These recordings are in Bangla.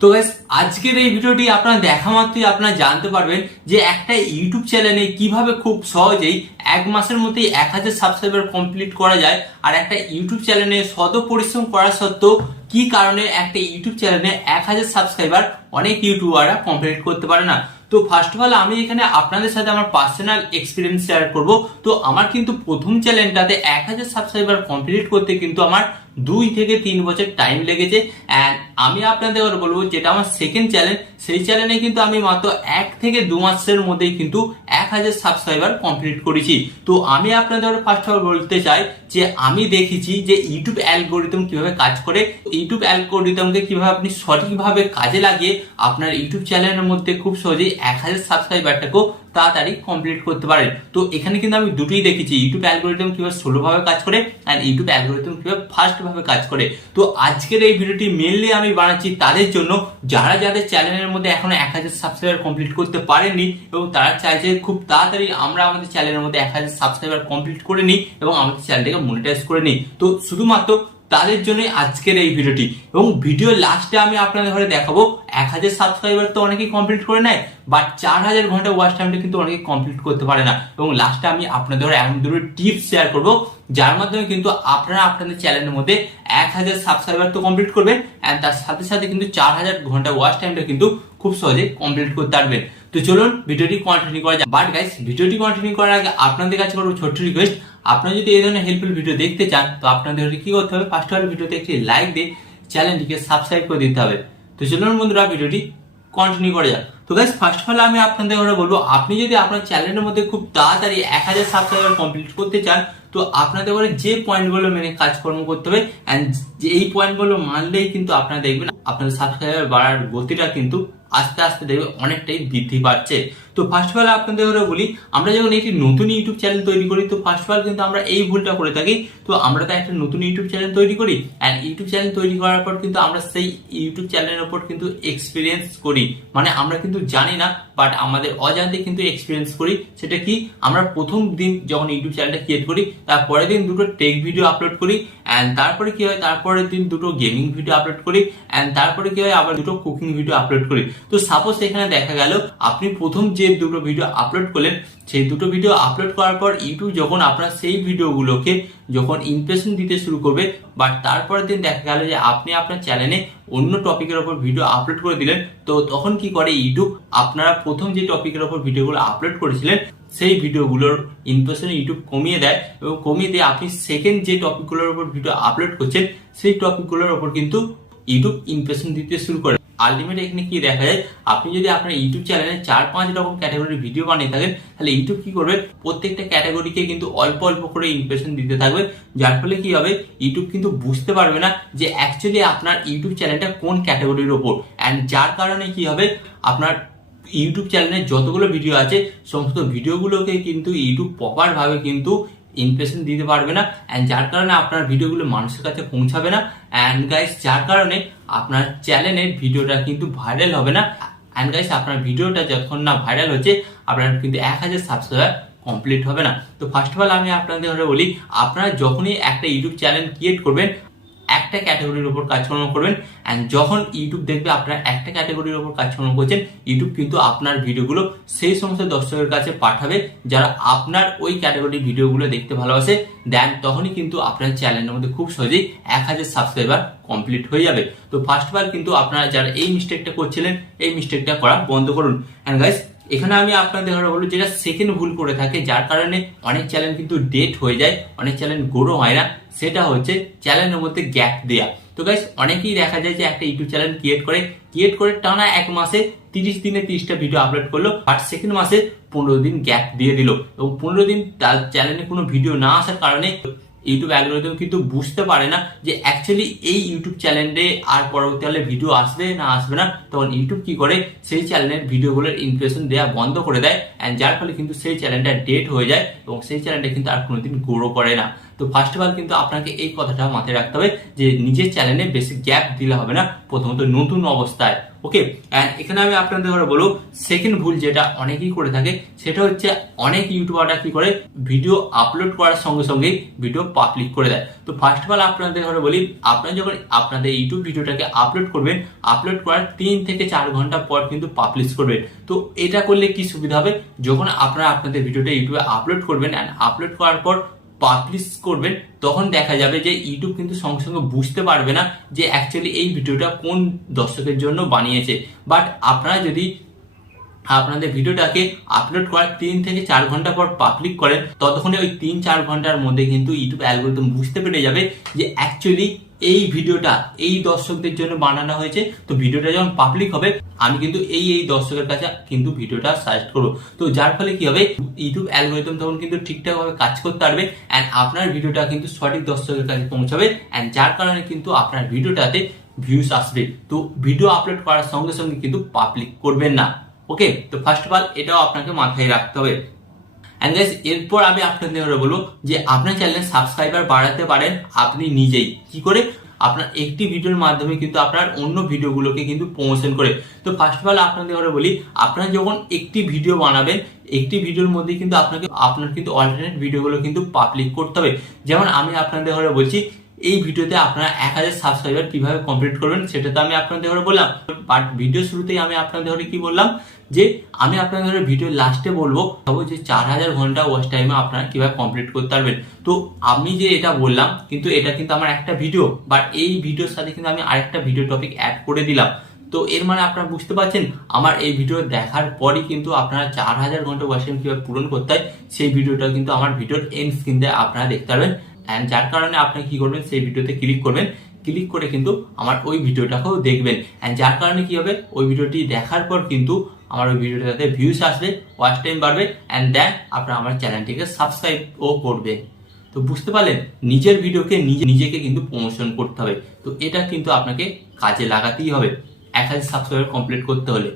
তো গাইস আজকের এই ভিডিওটি আপনারা দেখা মাত্রই আপনারা জানতে পারবেন যে একটা ইউটিউব চ্যানেলে কিভাবে খুব সহজেই এক মাসের মধ্যেই 1000 সাবস্ক্রাইবার কমপ্লিট করা যায়। আর একটা ইউটিউব চ্যানেলে শত পরিশ্রম করা সত্ত্বেও কি কারণে একটা ইউটিউব চ্যানেলে 1000 সাবস্ক্রাইবার অনেক ইউটিউবাররা কমপ্লিট করতে পারে না। তো ফার্স্ট অফ অল আমি এখানে আপনাদের সাথে আমার পার্সোনাল এক্সপিরিয়েন্স শেয়ার করব। তো আমার কিন্তু প্রথম চ্যানেলটাতে 1000 সাবস্ক্রাইবার কমপ্লিট করতে কিন্তু আমার 2 থেকে 3 বছর টাইম লেগেছে। অ্যান্ড আমি আপনাদের বলবো যেটা আমার সেকেন্ড চ্যানেল, সেই চ্যানেলে কিন্তু আমি মাত্র 1 থেকে 2 মাসের মধ্যেই কিন্তু 1000 সাবস্ক্রাইবার কমপ্লিট করেছি। তো আমি আপনাদের ফার্স্ট অফ অল বলতে চাই যে আমি দেখেছি যে ইউটিউব অ্যালগোরিদম কিভাবে কাজ করে, ইউটিউব অ্যালগোরিদমকে কিভাবে আপনি সঠিকভাবে কাজে লাগিয়ে আপনার ইউটিউব চ্যানেলের মধ্যে খুব সহজেই 1000 সাবস্ক্রাইবারটাকেও তাড়াতাড়ি কমপ্লিট করতে পারেন। তো এখানে কিন্তু আমি দুটোই দেখেছি, ইউটিউব অ্যালগোরিদম কিভাবে স্লোভাবে কাজ করে আর ইউটিউব অ্যালগোরিদম কিভাবে ফাস্ট ভাবে কাজ করে। তো আজকের এই ভিডিওটি মেনলি আমি বানাচ্ছি তাদের জন্য যাদের চ্যানেলের মধ্যে এখনো 1000 সাবস্ক্রাইবার কমপ্লিট করতে পারেননি এবং তারা চাইছে খুব তাড়াতাড়ি আমরা আমাদের চ্যানেলের মধ্যে 1000 সাবস্ক্রাইবার কমপ্লিট করে নিই এবং আমাদের চ্যানেলটাকে মনিটাইজ করে নিই। তো শুধুমাত্র তাদের জন্য আজকের এই ভিডিওটি, এবং ভিডিও লাস্টে আমি আপনাদের ঘরে দেখাবো 1000 সাবস্ক্রাইবার তো অনেকেই কমপ্লিট করে নেয়, বাট 4000 ঘন্টা ওয়াচ টাইমটা কিন্তু অনেকে কমপ্লিট করতে পারে না। এবং লাস্টে আমি আপনাদের এমন দুটো টিপস শেয়ার করবো যার মাধ্যমে কিন্তু আপনারা আপনাদের চ্যানেলের মধ্যে 1000 সাবস্ক্রাইবার তো কমপ্লিট করবেন এন্ড তার সাথে সাথে কিন্তু 4000 ঘন্টা ওয়াচ টাইমটা কিন্তু খুব সহজে কমপ্লিট করতে পারবেন। তো চলুন ভিডিওটি কন্টিনিউ করা যাক। বাট গাইস ভিডিওটি কন্টিনিউ করার আগে আপনাদের কাছে করবো ছোট্ট রিকোয়েস্ট, আপনারা যদি এই ধরনের হেল্পফুল ভিডিও দেখতে চান তো আপনাদের কি করতে হবে, ফার্স্ট অফ অল ভিডিওতে একটি লাইক দিয়ে চ্যানেলটিকে সাবস্ক্রাইব করে দিতে হবে। তো চলুন বন্ধুরা ভিডিওটি কন্টিনিউ করা যাক। তো গাইস ফার্স্ট অফ অল আমি আপনাদের বলবো, আপনি যদি আপনার চ্যানেলের মধ্যে খুব তাড়াতাড়ি 1000 সাবস্ক্রাইবার কমপ্লিট করতে চান তো আপনাদের যে পয়েন্টগুলো মেনে কাজকর্ম করতে হবে এন্ড এই পয়েন্টগুলো মানলেই কিন্তু আপনারা দেখবেন আপনাদের সাবস্ক্রাইবার বাড়ার গতিটা কিন্তু আস্তে আস্তে দেখবে অনেকটাই বৃদ্ধি পাচ্ছে। তো ফার্স্ট অফ অল আপনাদের বলি, আমরা যখন একটি নতুন ইউটিউব চ্যানেল তৈরি করি তো ফার্স্ট অফ অল কিন্তু আমরা এই ভুলটা করে থাকি। তো আমরা তো একটা নতুন ইউটিউব চ্যানেল তৈরি করি এন্ড ইউটিউব চ্যানেল তৈরি করার পর কিন্তু আমরা সেই ইউটিউব চ্যানেলের উপর কিন্তু এক্সপিরিয়েন্স করি, মানে আমরা কিন্তু জানি না বাট আমাদের অজান্তে কিন্তু এক্সপিরিয়েন্স করি। সেটা কি, আমরা প্রথম দিন যখন ইউটিউব চ্যানেলটা ক্রিয়েট করি তারপরের দিন দুটো টেক ভিডিও আপলোড করি এন্ড তারপরে কি হয় তারপরের দিন দুটো গেমিং ভিডিও আপলোড করি এন্ড তারপরে কি হয় আবার দুটো কুকিং ভিডিও আপলোড করি। তো সাপোজ এখানে দেখা গেল আপনি প্রথম যে দুটো ভিডিও আপলোড করলেন সেই দুটো ভিডিও আপলোড করার পর ইউটিউব যখন আপনার সেই ভিডিওগুলোকে যখন ইমপ্রেশন দিতে শুরু করবে, বাট তারপরের দিন দেখা গেল যে আপনি আপনার চ্যানেলে অন্য টপিকের উপর ভিডিও আপলোড করে দিলেন, তো তখন কি করে ইউটিউব আপনারা প্রথম যে টপিকের উপর ভিডিওগুলো আপলোড করেছিলেন সেই ভিডিওগুলোর ইমপ্রেশন ইউটিউব কমিয়ে দেয় এবং কমিয়ে দিয়ে আপনি সেকেন্ড যে টপিকগুলোর উপর ভিডিও আপলোড করছেন সেই টপিকগুলোর উপর কিন্তু ইউটিউব ইমপ্রেশন দিতে শুরু করে। আলটিমেট এখানে কি দেখা যায়, আপনি যদি আপনার ইউটিউব চ্যানেলে 4-5 রকম ক্যাটাগরির ভিডিও বানিয়ে থাকেন তাহলে ইউটিউব কি করবে প্রত্যেকটা ক্যাটাগরিকে কিন্তু অল্প অল্প করে ইমপ্রেশন দিতে থাকবে, যার ফলে কি হবে ইউটিউব কিন্তু বুঝতে পারবে না যে অ্যাকচুয়ালি আপনার ইউটিউব চ্যানেলটা কোন ক্যাটাগরির ওপর। অ্যান্ড যার কারণে কি হবে আপনার ইউটিউব চ্যানেলে যতগুলো ভিডিও আছে সমস্ত ভিডিওগুলোকে কিন্তু ইউটিউব প্রপার ভাবে কিন্তু ইমপ্রেশন দিতে পারবে না এন্ড যার কারণে আপনার ভিডিওগুলো মানুষের কাছে পৌঁছাবে না এন্ড গাইস যার কারণে আপনার চ্যানেলের ভিডিওটা কিন্তু ভাইরাল হবে না এন্ড গাইস আপনার ভিডিওটা যতক্ষণ না ভাইরাল হচ্ছে আপনার কিন্তু 1000 সাবস্ক্রাইবার কমপ্লিট হবে না। তো ফার্স্ট অফ অল আমি আপনাদের বলি, আপনারা যখনই একটা ইউটিউব চ্যানেল ক্রিয়েট করবেন একটা ক্যাটাগরির উপর কাজকর্ম করবেন এন্ড যখন ইউটিউব দেখবে আপনারা একটা ক্যাটাগরির উপর কাজকর্ম করছেন ইউটিউব কিন্তু আপনার ভিডিওগুলো সেই সমস্ত দর্শকের কাছে পাঠাবে যারা আপনার ওই ক্যাটাগরির ভিডিওগুলো দেখতে ভালোবাসে, দেন তখনই কিন্তু আপনার চ্যানেলের মধ্যে খুব সহজেই 1000 সাবস্ক্রাইবার কমপ্লিট হয়ে যাবে। তো ফার্স্ট অফ অল কিন্তু আপনারা যারা এই মিস্টেকটা করছিলেন এই মিস্টেকটা করা বন্ধ করুন। এন্ড গাইস এখানে আমি আপনাদের বলবো যেটা সেকেন্ড ভুল করে থাকে যার কারণে অনেক চ্যানেল কিন্তু ডেট হয়ে যায়, অনেক চ্যানেল গ্রো হয় না, সেটা হচ্ছে চ্যানেলের মধ্যে গ্যাপ দেয়া। তো গাইস অনেকেই দেখা যায় যে একটা ইউটিউব চ্যানেল ক্রিয়েট করে টানা এক মাসে 30 দিনে 30টা ভিডিও আপলোড করলো, বাট সেকেন্ড মাসে 15 দিন গ্যাপ দিয়ে দিল এবং 15 দিন তার চ্যানেলে কোনো ভিডিও না আসার কারণে ইউটিউব অ্যালগরিদম কিন্তু বুঝতে পারে না যে অ্যাকচুয়ালি এই ইউটিউব চ্যানেলে আর পরবর্তীকালে ভিডিও আসবে না আসবে না, তখন ইউটিউব কি করে সেই চ্যানেলের ভিডিওগুলোর ইমপ্রেশন দেওয়া বন্ধ করে দেয় এন্ড যার ফলে কিন্তু সেই চ্যানেলটা ডেট হয়ে যায় এবং সেই চ্যানেলটা কিন্তু আর কোনোদিন গ্রো করে না। তো ফার্স্ট অফ অল কিন্তু আপনাকে এই কথাটা মাথায় রাখতে হবে যে নিজের চ্যানেলে বেশি গ্যাপ দিলে হবে না, প্রথমত নতুন অবস্থায়। ওকে, অ্যান্ড এখানে আমি আপনাদের বলবো সেকেন্ড ভুল যেটা অনেকেই করে থাকে, সেটা হচ্ছে অনেক ইউটিউবাররা কি করে ভিডিও আপলোড করার সঙ্গে সঙ্গেই ভিডিও পাবলিক করে দেয়। তো ফার্স্ট অফ অল আপনাদের বলি, আপনারা যখন আপনাদের ইউটিউব ভিডিওটাকে আপলোড করবেন, আপলোড করার 3 থেকে 4 ঘন্টা পর কিন্তু পাবলিশ করবেন। তো এটা করলে কি সুবিধা হবে, যখন আপনারা আপনাদের ভিডিওটা ইউটিউবে আপলোড করবেন অ্যান্ড আপলোড করার পর পাবলিশ করবেন, তখন দেখা যাবে যে ইউটিউব কিন্তু সঙ্গে সঙ্গে বুঝতে পারবে না যে অ্যাকচুয়ালি এই ভিডিওটা কোন দর্শকের জন্য বানিয়েছে। বাট আপনারা যদি আপনাদের ভিডিওটাকে আপলোড করার 3 থেকে 4 ঘন্টা পর পাবলিক করেন, ততক্ষণে ওই 3-4 ঘন্টার মধ্যে কিন্তু ইউটিউব অ্যালগরিদম বুঝতে পেরে যাবে যে অ্যাকচুয়ালি এই ভিডিওটা এই দর্শকদের জন্য বানানো হয়েছে। তো ভিডিওটা যখন পাবলিক হবে, আমি কিন্তু এই দর্শকের কাছে কিন্তু ভিডিওটা সাজেস্ট করবো। তো যার ফলে কি হবে, ইউটিউব অ্যালগরিদম তখন কিন্তু ঠিকঠাক ভাবে কাজ করতে পারবে অ্যান্ড আপনার ভিডিওটা কিন্তু সঠিক দর্শকের কাছে পৌঁছাবে অ্যান্ড যার কারণে কিন্তু আপনার ভিডিওটাতে ভিউজ আসবে। তো ভিডিও আপলোড করার সঙ্গে সঙ্গে কিন্তু পাবলিক করবেন না। ওকে, তো ফার্স্ট অফ অল এটাও আপনাকে মাথায় রাখতে হবে। এন্ড গাইস, এরপর আমি আপনাদের বলবো যে আপনার চ্যানেলে সাবস্ক্রাইবার বাড়াতে পারেন আপনি নিজেই। কি করে? আপনার একটি ভিডিওর মাধ্যমে কিন্তু আপনার অন্য ভিডিওগুলোকে কিন্তু প্রমোশন করে। তো ফার্স্ট অফ অল আপনাদের বলি, আপনারা যখন একটি ভিডিও বানাবেন, একটি ভিডিওর মধ্যে কিন্তু আপনার কিন্তু অল্টারনেট ভিডিওগুলো কিন্তু পাবলিক করতে হবে। যেমন আমি আপনাদের বলছি, এই ভিডিওতে আপনারা 1000 সাবস্ক্রাইবার কিভাবে কমপ্লিট করবেন সেটা তো আমি আপনাদের বললাম, বাট ভিডিও শুরুতেই আমি আপনাদের কি বললাম যে আমি আপনাদের ভিডিও লাস্টে বলবো যে 4000 ঘন্টা ওয়াচ টাইমে আপনারা কিভাবে কমপ্লিট করতে পারবেন। তো আমি যে এটা বললাম, কিন্তু এটা কিন্তু আমার একটা ভিডিও, বাট এই ভিডিওর সাথে কিন্তু আমি আরেকটা ভিডিও টপিক অ্যাড করে দিলাম। তো এর মানে আপনারা বুঝতে পারছেন, আমার এই ভিডিও দেখার পরই কিন্তু আপনারা 4000 ঘন্টা ওয়াচ টাইম কিভাবে পূরণ করতে হয় সেই ভিডিওটা কিন্তু আমার ভিডিওর এন্ড স্ক্রিনে আপনারা দেখতে পারবেন। অ্যান্ড যার কারণে আপনি কি করবেন, সেই ভিডিওতে ক্লিক করবেন, ক্লিক করে কিন্তু আমার ওই ভিডিওটাকেও দেখবেন। অ্যান্ড যার কারণে কি হবে, ওই ভিডিওটি দেখার পর কিন্তু আমার ওই ভিডিওটাতে ভিউস আসবে, ওয়াচ টাইম বাড়বে অ্যান্ড দেন আপনারা আমার চ্যানেলটিকে সাবস্ক্রাইবও করবে। তো বুঝতে পারলেন, নিজের ভিডিওকে নিজেকে কিন্তু প্রমোশন করতে হবে। তো এটা কিন্তু আপনাকে কাজে লাগাতেই হবে 1000 সাবস্ক্রাইবার কমপ্লিট করতে হলে।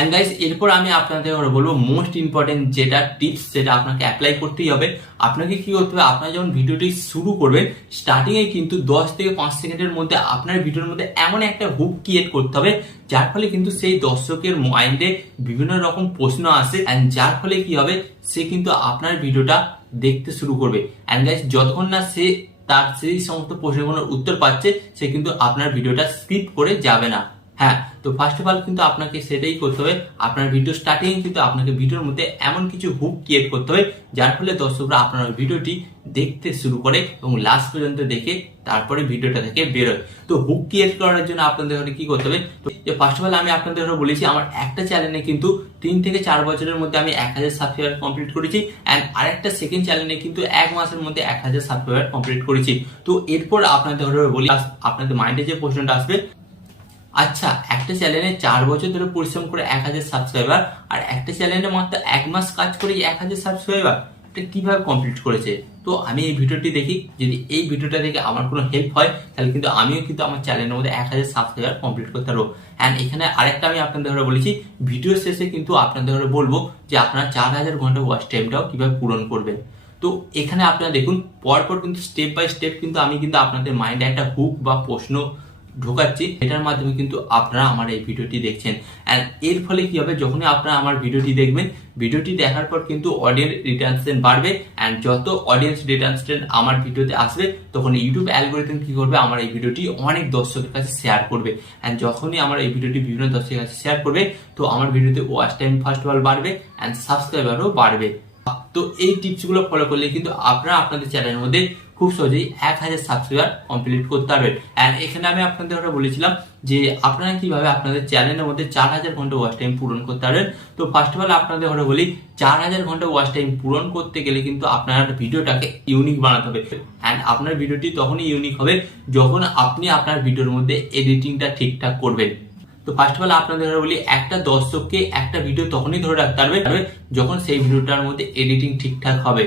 এন্ড গাইস, এরপর আমি আপনাদের বলবো মোস্ট ইম্পর্টেন্ট যেটা টিপস, যেটা আপনাকে অ্যাপ্লাই করতেই হবে। আপনাকে কি করতে হবে, আপনারা যখন ভিডিওটি শুরু করবেন, স্টার্টিং এ কিন্তু 10 থেকে 5 সেকেন্ডের মধ্যে আপনার ভিডিওর মধ্যে এমন একটা হুক ক্রিয়েট করতে হবে যার ফলে কিন্তু সেই দর্শকের মাইন্ডে বিভিন্ন রকম প্রশ্ন আসে এন্ড যার ফলে কি হবে, সে কিন্তু আপনার ভিডিওটা দেখতে শুরু করবে। এন্ড গাইস, যতক্ষণ না সে তার সেই সমস্ত প্রশ্নগুলোর উত্তর পাচ্ছে, সে কিন্তু আপনার ভিডিওটা স্কিপ করে যাবে না। হ্যাঁ, তো ফার্স্ট অফ অল কিন্তু আপনাকে সেটাই করতে হবে, আপনার ভিডিও স্টার্টিং কিন্তু আপনাকে ভিডিওর মধ্যে এমন কিছু হুক ক্রিয়েট করতে হবে যার ফলে দর্শকরা আপনার ভিডিওটি দেখতে শুরু করে এবং লাস্ট পর্যন্ত দেখে তারপরে ভিডিওটা থেকে বেরোয়। তো হুক ক্রিয়েট করার জন্য আপনাদের কি করতে হবে, তো ফার্স্ট অফ অল আমি আপনাদের বলেছি, আমার একটা চ্যানেলে কিন্তু 3 থেকে 4 বছরের মধ্যে আমি 1000 সাবস্ক্রাইবার কমপ্লিট করেছি অ্যান্ড আরেকটা সেকেন্ড চ্যানেলে কিন্তু 1 মাসের মধ্যে 1000 সাবস্ক্রাইবার কমপ্লিট করেছি। তো এরপর আপনাদের বলি, আপনাদের মাইন্ডে যে প্রশ্নটা আসবে, আচ্ছা একটা চ্যানেলে 4 বছর ধরে পরিশ্রম করে 1000 সাবস্ক্রাইবার আর একটা চ্যানেলে মাত্র 1 মাস কাজ করে 1000 সাবস্ক্রাইবার, এটা কিভাবে কমপ্লিট করেছে? তো আমি এই ভিডিওটি দেখি, যদি এই ভিডিওটা দেখে আমার কোনো হেল্প হয় তাহলে কিন্তু আমিও কিন্তু আমার চ্যানেলের মধ্যে 1000 সাবস্ক্রাইবার কমপ্লিট করতে পারবো। অ্যান্ড এখানে আরেকটা আমি আপনাদের বলেছি, ভিডিও শেষে কিন্তু আপনাদের বলবো যে আপনারা 4000 ঘন্টা ওয়াচ টাইমটাও কিভাবে পূরণ করবেন। তো এখানে আপনারা দেখুন, পরপর কিন্তু স্টেপ বাই স্টেপ কিন্তু আমি কিন্তু আপনাদের মাইন্ডে একটা হুক বা প্রশ্ন ঢোকাচ্ছি, এটার মাধ্যমে কিন্তু আপনারা আমার এই ভিডিওটি দেখছেন। এন্ড এর ফলে কি হবে, যখনই আপনারা আমার ভিডিওটি দেখবেন, ভিডিওটি দেখার পর কিন্তু অডিয়েন্স রিটেনশন বাড়বে অ্যান্ড যত অডিয়েন্স রিটেনশন আমার ভিডিওতে আসবে, তখন ইউটিউব অ্যালগরিদম কি করবে, আমার এই ভিডিওটি অনেক দর্শকের কাছে শেয়ার করবে অ্যান্ড যখনই আমার এই ভিডিওটি বিভিন্ন দর্শকের কাছে শেয়ার করবে, তো আমার ভিডিওতে watch time first of all বাড়বে অ্যান্ড সাবস্ক্রাইবারও বাড়বে। তো এই টিপসগুলো ফলো করলে কিন্তু আপনারা আপনাদের চ্যানেলের মধ্যে খুব সহজেই 1000 সাবস্ক্রাইবার কমপ্লিট করতে পারবেন। এন্ড এখানে আমি আপনাদের বলেছিলাম যে আপনারা কিভাবে আপনাদের চ্যানেলের মধ্যে 4000 ঘন্টা ওয়াচ টাইম পূরণ করতে পারবেন। তো ফার্স্ট অফ অল আপনাদের বলি, 4000 ঘন্টা ওয়াচ টাইম পূরণ করতে গেলে কিন্তু আপনার ভিডিওটাকে ইউনিক বানাতে হবে এন্ড আপনার ভিডিওটি তখনই ইউনিক হবে যখন আপনি আপনার ভিডিওর মধ্যে এডিটিংটা ঠিকঠাক করবেন। তো ফার্স্ট অফ অল আপনাদের বলি, একটা দর্শককে একটা ভিডিও তখনই ধরে রাখতে পারবে যখন সেই ভিডিওটার মধ্যে এডিটিং ঠিকঠাক হবে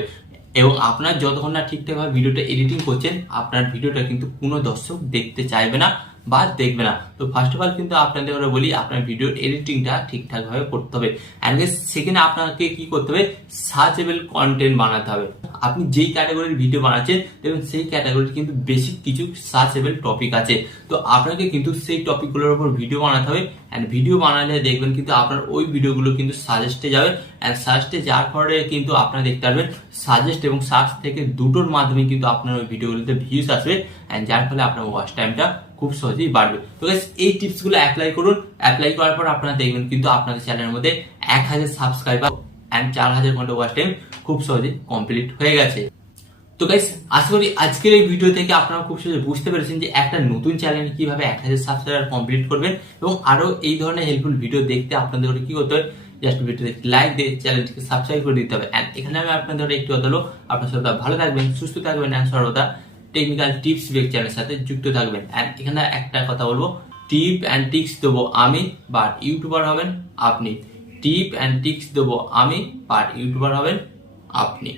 এবং আপনার যতক্ষণ না ঠিকঠাকভাবে ভিডিওটা এডিটিং করছেন, আপনার ভিডিওটা কিন্তু কোনো দর্শক দেখতে চাইবে না বা দেখবে না। তো ফার্স্ট অফ অল কিন্তু আপনাদের করে বলি, আপনার ভিডিওর এডিটিংটা ঠিকঠাক ভাবে করতে হবে। অ্যান্ড সেখানে আপনাকে কি করতে হবে, সার্চেবল কন্টেন্ট বানাতে হবে। আপনি যেই ক্যাটাগরির ভিডিও বানাচ্ছেন দেখবেন সেই ক্যাটাগরির কিন্তু বেসিক কিছু সার্চেবল টপিক আছে। তো আপনাকে কিন্তু সেই টপিকগুলোর উপর ভিডিও বানাতে হবে। অ্যান্ড ভিডিও বানালে দেখবেন কিন্তু আপনার ওই ভিডিওগুলো কিন্তু সাজেস্টে যাবে। অ্যান্ড সাজেস্টে যাওয়ার পরে কিন্তু আপনারা দেখতে পারবেন সাজেস্ট এবং সার্চ থেকে দুটোর মাধ্যমে কিন্তু আপনার ওই ভিডিওগুলোতে ভিউজ আসবে। অ্যান্ড যার ফলে আপনার ওয়াচ টাইমটা খুব সহজেই বাড়বে। তো গাইস এই টিপসগুলো অ্যাপ্লাই করুন। অ্যাপ্লাই করার পর আপনারা দেখবেন কিন্তু আপনাদের চ্যানেলের মধ্যে 1000 সাবস্ক্রাইবার অ্যান্ড 4000 ঘন্টা ওয়াচ টাইম খুব সহজেই কমপ্লিট হয়ে গেছে। তো গাইস আশা করি আজকের এই ভিডিও থেকে আপনারা খুব সহজে বুঝতে পেরেছেন যে একটা নতুন চ্যানেল কিভাবে 1000 সাবস্ক্রাইবার কমপ্লিট করবেন। এবং আরো এই ধরনের হেল্পফুল ভিডিও দেখতে আপনাদের কি করতে হবে, জাস্ট ভিডিওতে লাইক দিয়ে চ্যানেলটিকে সাবস্ক্রাইব করে দিতে হবে। এন্ড এখানে আমি আপনাদের একটু কথা হলো, আপনার সর্বদা ভালো থাকবেন, সুস্থ থাকবেন এন্ড সর্বদা টেকনিক্যাল টিপস বেক চ্যানেলের সাথে যুক্ত থাকবেন। এন্ড এখানে একটা কথা বলবো, টিপ এন্ড টিক্স দেবো আমি, বাট ইউটিউবার হবেন আপনি। টিপ এন্ড টিক্স দেবো আমি, বাট ইউটিউবার হবেন আপনি।